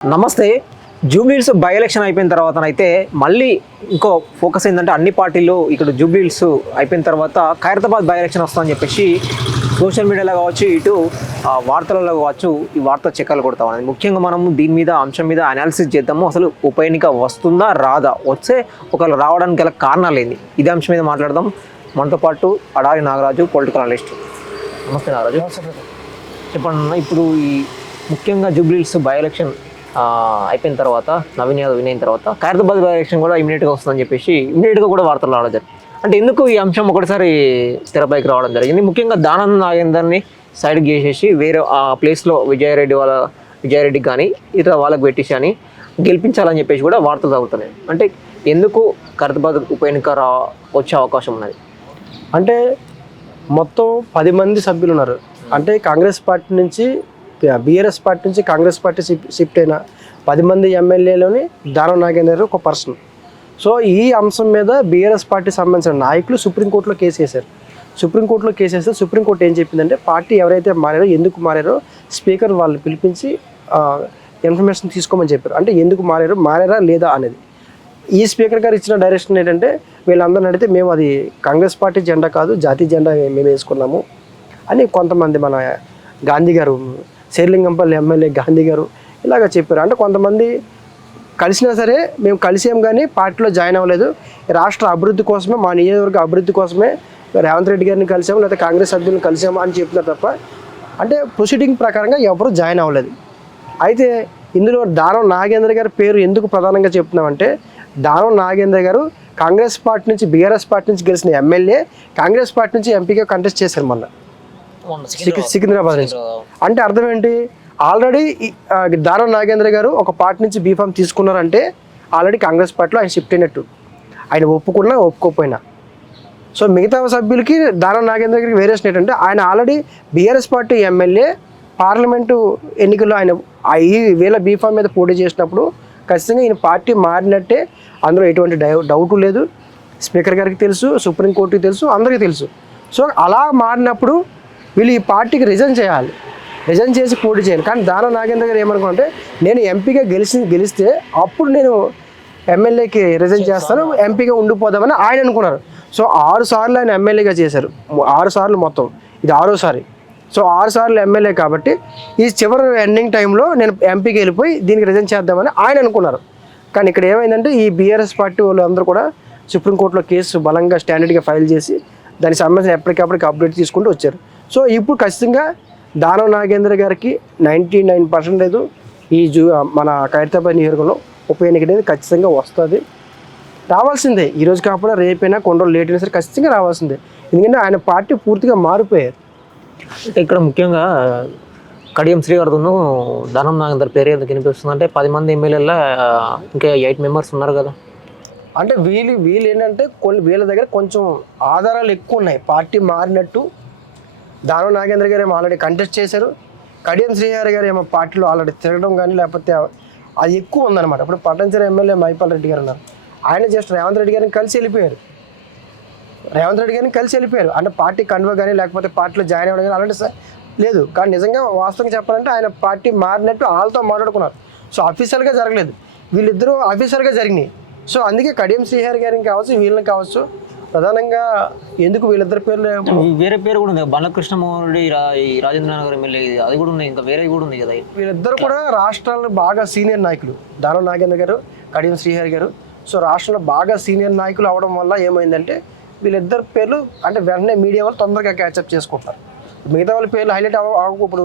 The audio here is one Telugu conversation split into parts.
నమస్తే. జూబ్లీహిల్స్ బై ఎలక్షన్ అయిపోయిన తర్వాతనైతే మళ్ళీ ఇంకో ఫోకస్ ఏంటంటే అన్ని పార్టీలు ఇక్కడ జూబ్లీహిల్స్ అయిపోయిన తర్వాత ఖైరతాబాద్ బై ఎలక్షన్ వస్తుందని చెప్పేసి సోషల్ మీడియాలో కావచ్చు, ఇటు వార్తలలో కావచ్చు, ఈ వార్త చెక్కలు కొడతామని ముఖ్యంగా మనం దీని మీద అంశం మీద అనాలిసిస్ చేద్దాము. అసలు ఉప ఎన్నిక వస్తుందా రాదా, వచ్చే ఒకవేళ రావడానికి గల కారణాలు ఏంది, ఇదే అంశం మీద మాట్లాడదాం. మనతో పాటు అడారి నాగరాజు, పొలిటికల్ అనలిస్ట్. నమస్తే నాగరాజు. చెప్పండి, ఇప్పుడు ఈ ముఖ్యంగా జూబ్లీహిల్స్ బై ఎలక్షన్ అయిపోయిన తర్వాత నవీన్ యాదవ్ విన్ అయిన తర్వాత ఖైరతాబాద్ బై ఎలక్షన్ కూడా ఇమీడియట్గా వస్తుందని చెప్పేసి ఇమీడియట్గా కూడా వార్తలు రావడం జరిగింది. అంటే ఎందుకు ఈ అంశం ఒకటిసారి తెరపైకి రావడం జరిగింది? ముఖ్యంగా దానం నాగేందర్ని సైడ్కి చేసేసి వేరే ఆ ప్లేస్లో విజయారెడ్డికి కానీ ఇతర వాళ్ళకి పెట్టేసి అని గెలిపించాలని చెప్పేసి కూడా వార్తలు సాగుతున్నాయి. అంటే ఎందుకు ఖైరతాబాద్ ఉప ఎన్నిక వచ్చే అవకాశం ఉన్నది? అంటే మొత్తం 10 మంది సభ్యులు ఉన్నారు. అంటే కాంగ్రెస్ పార్టీ నుంచి బీఆర్ఎస్ పార్టీ నుంచి కాంగ్రెస్ పార్టీ షిఫ్ట్ అయిన 10 మంది ఎమ్మెల్యేలోని దానం నాగేందర్ ఒక పర్సన్. సో ఈ అంశం మీద బీఆర్ఎస్ పార్టీ సంబంధించిన నాయకులు సుప్రీంకోర్టులో కేసు వేశారు. సుప్రీంకోర్టు ఏం చెప్పిందంటే, పార్టీ ఎవరైతే మారారో, ఎందుకు మారారో స్పీకర్ వాళ్ళు పిలిపించి ఇన్ఫర్మేషన్ తీసుకోమని చెప్పారు. అంటే ఎందుకు మారారా లేదా అనేది. ఈ స్పీకర్ గారు ఇచ్చిన డైరెక్షన్ ఏంటంటే, వీళ్ళందరిని అడిగితే మేము అది కాంగ్రెస్ పార్టీ జెండా కాదు, జాతీయ జెండా మేము వేసుకున్నాము అని కొంతమంది, మన గాంధీ గారు, శేర్లింగంపల్లి ఎమ్మెల్యే గాంధీ గారు ఇలాగ చెప్పారు. అంటే కొంతమంది కలిసినా సరే మేము కలిసాం కానీ పార్టీలో జాయిన్ అవ్వలేదు, రాష్ట్ర అభివృద్ధి కోసమే, మా నియోజకవర్గ అభివృద్ధి కోసమే రేవంత్ రెడ్డి గారిని కలిసాము, లేదా కాంగ్రెస్ సభ్యులను కలిసాము అని చెప్తున్నారు తప్ప, అంటే ప్రొసీడింగ్ ప్రకారంగా ఎవరు జాయిన్ అవ్వలేదు. అయితే ఇందులో దానం నాగేంద్ర గారి పేరు ఎందుకు ప్రధానంగా చెప్తున్నామంటే, దానం నాగేంద్ర గారు కాంగ్రెస్ పార్టీ నుంచి బీఆర్ఎస్ పార్టీ నుంచి గెలిచిన ఎమ్మెల్యే, కాంగ్రెస్ పార్టీ నుంచి ఎంపీగా కంటెస్ట్ చేశారు మొన్న సికింద్రాబాద్ నుంచి. అంటే అర్థం ఏంటి, ఆల్రెడీ దానం నాగేంద్ర గారు ఒక పార్టీ నుంచి బీఫామ్ తీసుకున్నారంటే ఆల్రెడీ కాంగ్రెస్ పార్టీలో ఆయన షిఫ్ట్ అయినట్టు, ఆయన ఒప్పుకున్నా ఒప్పుకోకపోయినా. సో మిగతా సభ్యులకి దానం నాగేంద్ర గారికి వేరియేషన్ ఏంటంటే, ఆయన already BRS party MLA, parliament ఎన్నికల్లో ఆయన ఈ వేళ బీఫామ్ మీద పోటీ చేసినప్పుడు ఖచ్చితంగా ఈయన పార్టీ మారినట్టే, అందులో ఎటువంటి డౌటు లేదు. స్పీకర్ గారికి తెలుసు, సుప్రీంకోర్టుకి తెలుసు, అందరికీ తెలుసు. సో అలా మారినప్పుడు వీళ్ళు ఈ పార్టీకి రిజైన్ చేసి పోటీ చేయాలి. కానీ దానం నాగేంద్ర గారు ఏమనుకుంటే, నేను ఎంపీగా గెలిస్తే అప్పుడు నేను ఎమ్మెల్యేకి రిజైన్ చేస్తాను, ఎంపీగా ఉండిపోదామని ఆయన అనుకున్నారు. సో 6 సార్లు ఆయన ఎమ్మెల్యేగా చేశారు, 6 సార్లు మొత్తం, ఇది 6వ సారి. సో 6 సార్లు ఎమ్మెల్యే కాబట్టి ఈ చివరి ఎండింగ్ టైంలో నేను ఎంపీకి వెళ్ళిపోయి దీనికి రిజైన్ చేద్దామని ఆయన అనుకున్నారు. కానీ ఇక్కడ ఏమైందంటే, ఈ బీఆర్ఎస్ పార్టీ వాళ్ళు అందరూ కూడా సుప్రీంకోర్టులో కేసు బలంగా స్టాండర్డ్గా ఫైల్ చేసి దానికి సంబంధించిన ఎప్పటికప్పటికి అప్డేట్ తీసుకుంటూ వచ్చారు. సో ఇప్పుడు ఖచ్చితంగా దానం నాగేంద్ర గారికి 99% ఈ మన ఖైరతాబాద్ నియోజకవర్గంలో ఉప ఎన్నిక అనేది ఖచ్చితంగా వస్తుంది, రావాల్సిందే. ఈరోజు కాకపోయినా రేపైనా, కొన్ని రోజులు లేట్ అయినా సరే ఖచ్చితంగా రావాల్సిందే. ఎందుకంటే ఆయన పార్టీ పూర్తిగా మారిపోయారు. అంటే ఇక్కడ ముఖ్యంగా కడియం శ్రీవర్ధన్ దానం నాగేందర్ పేరు ఎందుకు వినిపిస్తుంది అంటే, 10 మంది ఎమ్మెల్యేల ఇంకా 8 మెంబర్స్ ఉన్నారు కదా. అంటే వీళ్ళు ఏంటంటే వీళ్ళ దగ్గర కొంచెం ఆధారాలు ఎక్కువ ఉన్నాయి, పార్టీ మారినట్టు. దానం నాగేంద్ర గారు ఏమో ఆల్రెడీ కంటెస్ట్ చేశారు, కడియం శ్రీహరి గారు ఏమో పార్టీలో ఆల్రెడీ తిరగడం కానీ లేకపోతే అది ఎక్కువ ఉందన్నమాట. ఇప్పుడు పట్టణంచెరు ఎమ్మెల్యే మైపాల్ రెడ్డి గారు ఉన్నారు, ఆయన జస్ట్ రేవంత్ రెడ్డి గారిని కలిసి వెళ్ళిపోయారు. అంటే పార్టీ కన్వో కానీ లేకపోతే పార్టీలో జాయిన్ అవ్వడం కానీ ఆల్రెడీ లేదు. కానీ నిజంగా వాస్తవంగా చెప్పాలంటే ఆయన పార్టీ మారినట్టు వాళ్ళతో మాట్లాడుకున్నారు. సో అఫీషియల్గా జరగలేదు, వీళ్ళిద్దరూ అఫీషియల్గా జరిగినాయి. సో అందుకే కడియం శ్రీహరి గారిని కావచ్చు, వీళ్ళని కావచ్చు, ప్రధానంగా ఎందుకు వీళ్ళిద్దరి పేర్లు, వేరే పేరు కూడా ఉంది, బాలకృష్ణమోహన్ రెడ్డి, రాజేంద్ర నగర్ ఎమ్మెల్యే, అది కూడా ఉన్నాయి, ఇంకా వేరే కూడా ఉంది కదా. వీళ్ళిద్దరు కూడా రాష్ట్రాల్లో బాగా సీనియర్ నాయకులు, దానం నాగేంద్ర గారు, కడియం శ్రీహరి గారు. సో రాష్ట్రంలో బాగా సీనియర్ నాయకులు అవడం వల్ల ఏమైందంటే, వీళ్ళిద్దరు పేర్లు అంటే వెంటనే మీడియా వాళ్ళు తొందరగా క్యాచప్ చేసుకుంటారు. మిగతా వాళ్ళ పేర్లు హైలైట్ అవ్వకు. ఇప్పుడు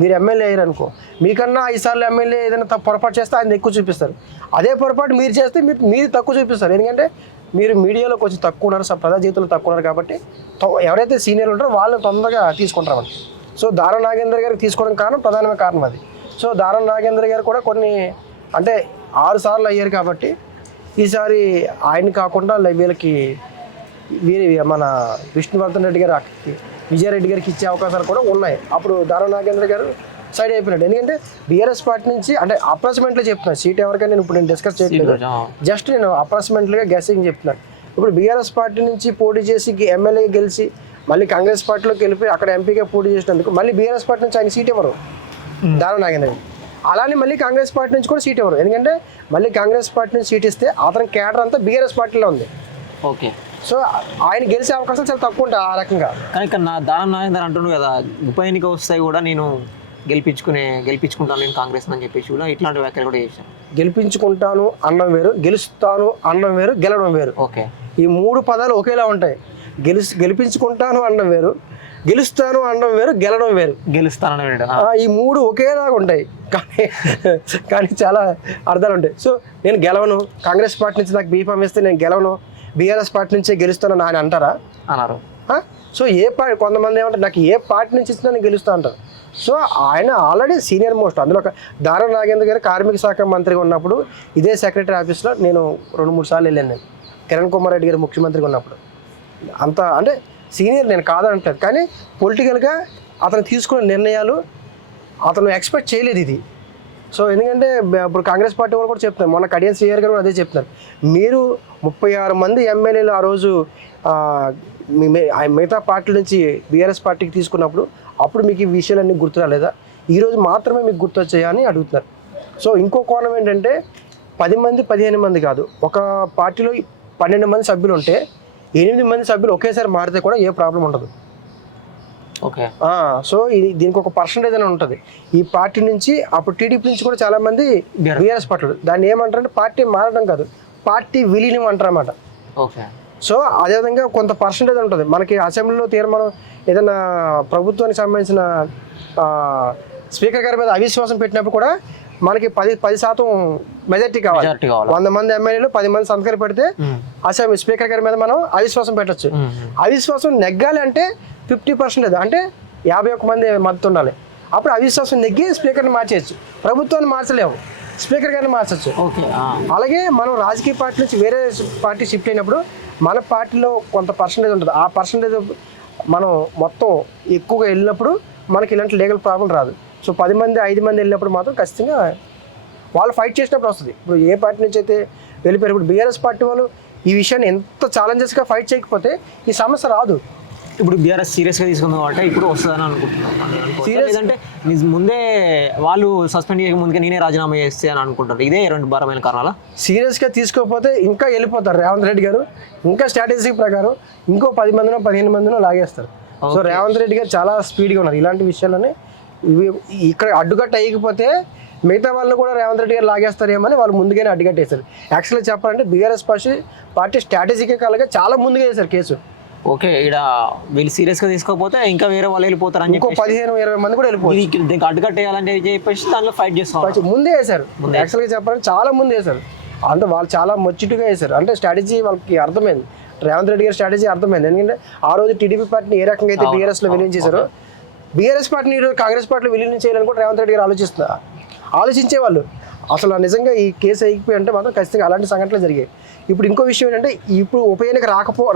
మీరు ఎమ్మెల్యే అయ్యారు అనుకో, మీకన్నా 5 సార్లు ఎమ్మెల్యే ఏదైనా పొరపాటు చేస్తే ఆయన ఎక్కువ చూపిస్తారు, అదే పొరపాటు మీరు చేస్తే మీరు తక్కువ చూపిస్తారు. ఎందుకంటే మీరు మీడియాలో కొంచెం తక్కువ ఉన్నారు, ప్రజా జీవితంలో తక్కువ ఉన్నారు కాబట్టి ఎవరైతే సీనియర్లు ఉంటారో వాళ్ళు తొందరగా తీసుకుంటారని. సో దానం నాగేంద్ర గారికి తీసుకోవడం ప్రధానమైన కారణం అది. సో దానం నాగేంద్ర గారు కూడా కొన్ని అంటే 6 సార్లు అయ్యారు కాబట్టి ఈసారి ఆయన కాకుండా వీళ్ళకి మన విష్ణువర్ధన్ రెడ్డి గారు, విజయారెడ్డి గారికి ఇచ్చే అవకాశాలు కూడా ఉన్నాయి. అప్పుడు దానం నాగేంద్ర గారు సైడ్ అయిపోయినట్టు. ఎందుకంటే బీఆర్ఎస్ పార్టీ నుంచి అంటే అప్రాక్సిమేట్లీ చెప్తున్నాను, సీట్ ఎవరికైనా నేను డిస్కస్ చేయట్లేదు, జస్ట్ నేను అప్రాక్సిమేట్లీగా గెస్సింగ్ చెప్తున్నాను. ఇప్పుడు బీఆర్ఎస్ పార్టీ నుంచి పోటీ చేసి ఎమ్మెల్యే గెలిచి మళ్ళీ కాంగ్రెస్ పార్టీలోకి వెళ్ళిపోయి అక్కడ ఎంపీగా పోటీ చేసినందుకు మళ్ళీ బీఆర్ఎస్ పార్టీ నుంచి ఆయన సీట్ ఇవ్వరు దానం నాగేంద్ర. అలానే మళ్ళీ కాంగ్రెస్ పార్టీ నుంచి కూడా సీట్ ఇవ్వరు, ఎందుకంటే మళ్ళీ కాంగ్రెస్ పార్టీ నుంచి సీట్ ఇస్తే అతని క్యాడర్ అంతా బీఆర్ఎస్ పార్టీలో ఉంది. ఓకే. సో ఆయన గెలిచే అవకాశాలు చాలా తక్కువ ఉంటాయి ఆ రకంగా. కానీ ఇక్కడ దానం నాగేందర్ అంటుండు కదా, ఉప ఎన్నిక వస్తాయి కూడా నేను గెలిపించుకుంటాను నేను కాంగ్రెస్ అని చెప్పేసి కూడా ఇట్లాంటి వ్యాఖ్యలు కూడా చేశాను. గెలిపించుకుంటాను అనడం వేరు, గెలుస్తాను అనడం వేరు, గెలవడం వేరు. ఓకే. ఈ 3 పదాలు ఒకేలా ఉంటాయి. గెలిపించుకుంటాను అనడం వేరు, గెలుస్తాను అనడం వేరు, గెలవడం వేరు. గెలుస్తానని ఈ 3 ఒకేలాగా ఉంటాయి, కానీ చాలా అర్థాలు ఉంటాయి. సో నేను గెలవను, కాంగ్రెస్ పార్టీ నుంచి నాకు బీఫామ్ ఇస్తే నేను గెలవను, బీఆర్ఎస్ పార్టీ నుంచే గెలుస్తాను అని అంటారా? అన్నారు. సో ఏ పార్టీ, కొంతమంది ఏమంటారు నాకు ఏ పార్టీ నుంచి ఇచ్చినా నేను గెలుస్తా అంటారు. సో ఆయన ఆల్రెడీ సీనియర్ మోస్ట్. అందులో దానం నాగేంద్ర గారు కార్మిక శాఖ మంత్రిగా ఉన్నప్పుడు ఇదే సెక్రటరీ ఆఫీస్లో నేను 2-3 సార్లు వెళ్ళాను. నేను కిరణ్ కుమార్ రెడ్డి గారు ముఖ్యమంత్రిగా ఉన్నప్పుడు అంత అంటే సీనియర్, నేను కాదంటారు, కానీ పొలిటికల్గా అతను తీసుకున్న నిర్ణయాలు అతను ఎక్స్పెక్ట్ చేయలేదు ఇది. సో ఎందుకంటే ఇప్పుడు కాంగ్రెస్ పార్టీ వాళ్ళు కూడా చెప్తున్నారు, మొన్న కడియం శ్రీహర్ గారు కూడా అదే చెప్తున్నారు, మీరు 36 మంది ఎమ్మెల్యేలు ఆ రోజు మిగతా పార్టీల నుంచి బీఆర్ఎస్ పార్టీకి తీసుకున్నప్పుడు అప్పుడు మీకు ఈ విషయాలన్నీ గుర్తు రాలేదా, ఈరోజు మాత్రమే మీకు గుర్తొచ్చాయా అని అడుగుతున్నారు. సో ఇంకో కోణం ఏంటంటే 10 మంది 15 మంది కాదు, ఒక పార్టీలో 12 మంది సభ్యులు ఉంటే 8 మంది సభ్యులు ఒకేసారి మారితే కూడా ఏ ప్రాబ్లం ఉండదు. ఓకే. సో దీనికి ఒక పర్సంటేజ్ అని ఉంటుంది. ఈ పార్టీ నుంచి అప్పుడు టీడీపీ నుంచి కూడా చాలామంది బీఆర్ఎస్ పార్టీలు దాన్ని ఏమంటారంటే పార్టీ మారడం కాదు, పార్టీ విలీనం అంటారన్నమాట. ఓకే. సో అదేవిధంగా కొంత పర్సంటేజ్ ఉంటుంది. మనకి అసెంబ్లీలో తీర్మానం ఏదైనా ప్రభుత్వానికి సంబంధించిన స్పీకర్ గారి మీద అవిశ్వాసం పెట్టినప్పుడు కూడా మనకి 10% మెజార్టీ కావాలి. 100 మంది ఎమ్మెల్యేలు 10 మంది సంతకాలు పెడితే అసెంబ్లీ స్పీకర్ గారి మీద మనం అవిశ్వాసం పెట్టచ్చు. అవిశ్వాసం నెగ్గాలి అంటే 50% అంటే 51 మంది మద్దతు ఉండాలి. అప్పుడు అవిశ్వాసం నెగ్గి స్పీకర్ని మార్చేయచ్చు. ప్రభుత్వాన్ని మార్చలేము, స్పీకర్ గారిని మార్చచ్చు. అలాగే మనం రాజకీయ పార్టీ నుంచి వేరే పార్టీ షిఫ్ట్ అయినప్పుడు మన పార్టీలో కొంత పర్సంటేజ్ ఉంటుంది. ఆ పర్సంటేజ్ మనం మొత్తం ఎక్కువగా వెళ్ళినప్పుడు మనకి ఇలాంటి లీగల్ ప్రాబ్లం రాదు. సో 10 మంది 5 మంది వెళ్ళినప్పుడు మాత్రం ఖచ్చితంగా వాళ్ళు ఫైట్ చేసినప్పుడు వస్తుంది. ఇప్పుడు ఏ పార్టీ నుంచి అయితే వెళ్ళిపోయారు, ఇప్పుడు బీఆర్ఎస్ పార్టీ వాళ్ళు ఈ విషయాన్ని ఎంత ఛాలెంజెస్గా ఫైట్ చేయకపోతే ఈ సమస్య రాదు. ఇప్పుడు బీఆర్ఎస్ సీరియస్గా తీసుకుందాం అంటే ఇప్పుడు వస్తుందని అనుకుంటున్నాను. సీరియస్ అంటే ముందే వాళ్ళు సస్పెండ్ చేయక ముందుకే నేనే రాజీనామా చేస్తే అని అనుకుంటారు. ఇదే 2 భారమైన కారణాల. సీరియస్గా తీసుకోకపోతే ఇంకా వెళ్ళిపోతారు రేవంత్ రెడ్డి గారు, ఇంకా స్ట్రాటజీ ప్రకారం ఇంకో 10 మందినో 15 మందినో లాగేస్తారు. సో రేవంత్ రెడ్డి గారు చాలా స్పీడ్గా ఉన్నారు ఇలాంటి విషయాలని. ఇవి ఇక్కడ అడ్డుకట్ట అయ్యకపోతే మిగతా వాళ్ళని కూడా రేవంత్ రెడ్డి గారు లాగేస్తారేమని వాళ్ళు ముందుగానే అడ్డుకట్టేశారు. యాక్చువల్గా చెప్పాలంటే బీఆర్ఎస్ పార్టీ స్ట్రాటజికల్గా చాలా ముందుగా వేశారు కేసు. ఓకే. ఇక్కడ వీళ్ళు సీరియస్గా తీసుకోకపోతే ఇంకా వేరే వాళ్ళు వెళ్ళిపోతారు అని ఇంకో 15-20 మంది కూడా వెళ్ళిపోతారు. దీనికి అడ్డుకట్టేయాలంటే చెప్పేసి దానిలో ఫైట్ చేస్తాం. ముందే వేశారు. యాక్చువల్గా చెప్పాలంటే చాలా ముందు వేశారు. అంటే వాళ్ళు చాలా ముచ్చటగా వేశారు. అంటే స్ట్రాటజీ వాళ్ళకి అర్థమైంది, రేవంత్ రెడ్డి గారి స్ట్రాటజీ అర్థమైంది. ఎందుకంటే ఆ రోజు టీడీపీ పార్టీని ఏ రకంగా అయితే బీఆర్ఎస్లో విలీనం చేశారో బీఆర్ఎస్ పార్టీని ఈరోజు కాంగ్రెస్ పార్టీలో విలీనం చేయాలని కూడా రేవంత్ రెడ్డి గారు ఆలోచించేవాళ్ళు. అసలు నిజంగా ఈ కేసు అయిపోయి అంటే మాత్రం ఖచ్చితంగా అలాంటి సంఘటనలు జరిగాయి. ఇప్పుడు ఇంకో విషయం ఏంటంటే ఇప్పుడు ఉప ఎన్నిక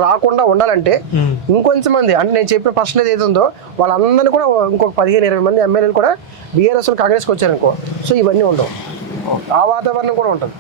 రాకుండా ఉండాలంటే ఇంకొంచెం మంది అంటే నేను చెప్పిన పర్సెంటేజ్ ఏది ఉందో వాళ్ళందరినీ కూడా ఇంకొక 15-20 మంది ఎమ్మెల్యేలు కూడా బీఆర్ఎస్ కాంగ్రెస్కి వచ్చారనుకో, సో ఇవన్నీ ఉండవు, ఆ వాతావరణం కూడా ఉంటుంది.